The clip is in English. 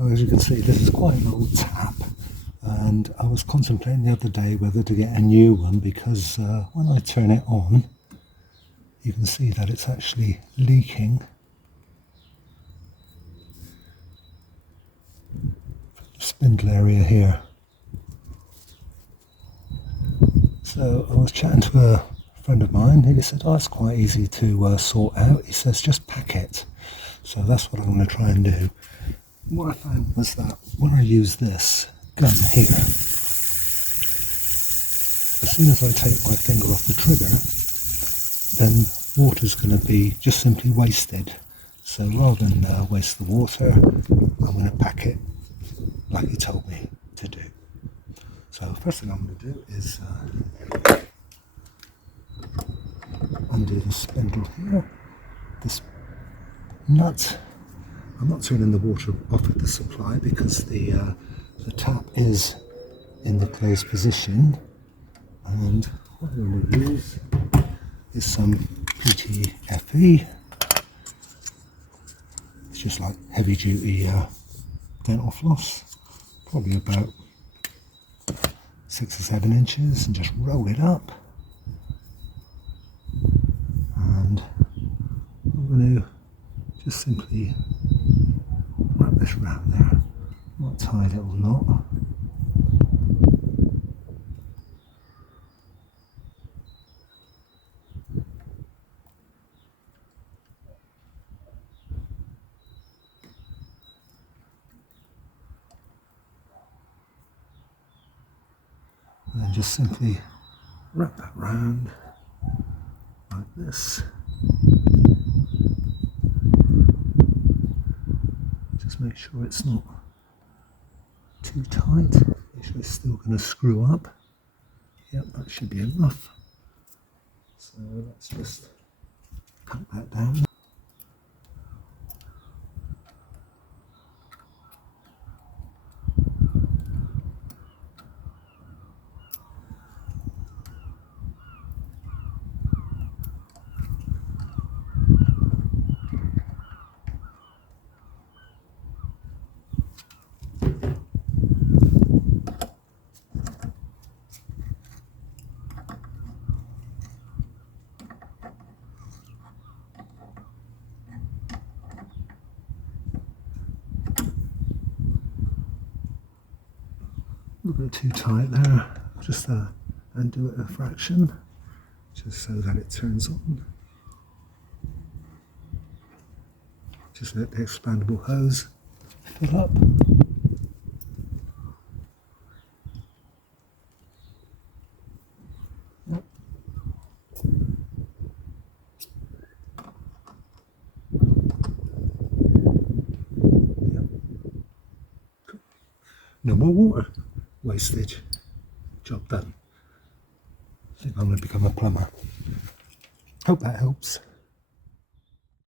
As you can see, this is quite an old tap, and I was contemplating the other day whether to get a new one because when I turn it on, you can see that it's actually leaking. Spindle area here. So I was chatting to a friend of mine. He said, "Oh, it's quite easy to sort out." He says, "Just pack it." So that's what I'm going to try and do. What I found was that when I use this gun here, as soon as I take my finger off the trigger, then water's going to be just simply wasted. So rather than waste the water, I'm going to pack it like he told me to do. So first thing I'm going to do is undo the spindle here. This nut, I'm not turning the water off at the supply because the tap is in the closed position, and what I'm going to use is some PTFE. It's just like heavy duty dental floss, probably about 6 or 7 inches, and just roll it up. And I'm going to just simply wrap this round there, not tie a little knot. And then just simply wrap that round like this. Just make sure it's not too tight. Make sure it's still going to screw up. Yep, that should be enough. So let's just cut that down. A little bit too tight there. Just undo it a fraction, just so that it turns on. Just let the expandable hose fill up. Yep. Yep. Cool. No more water wastage. Job done. I think I'm going to become a plumber. Hope that helps.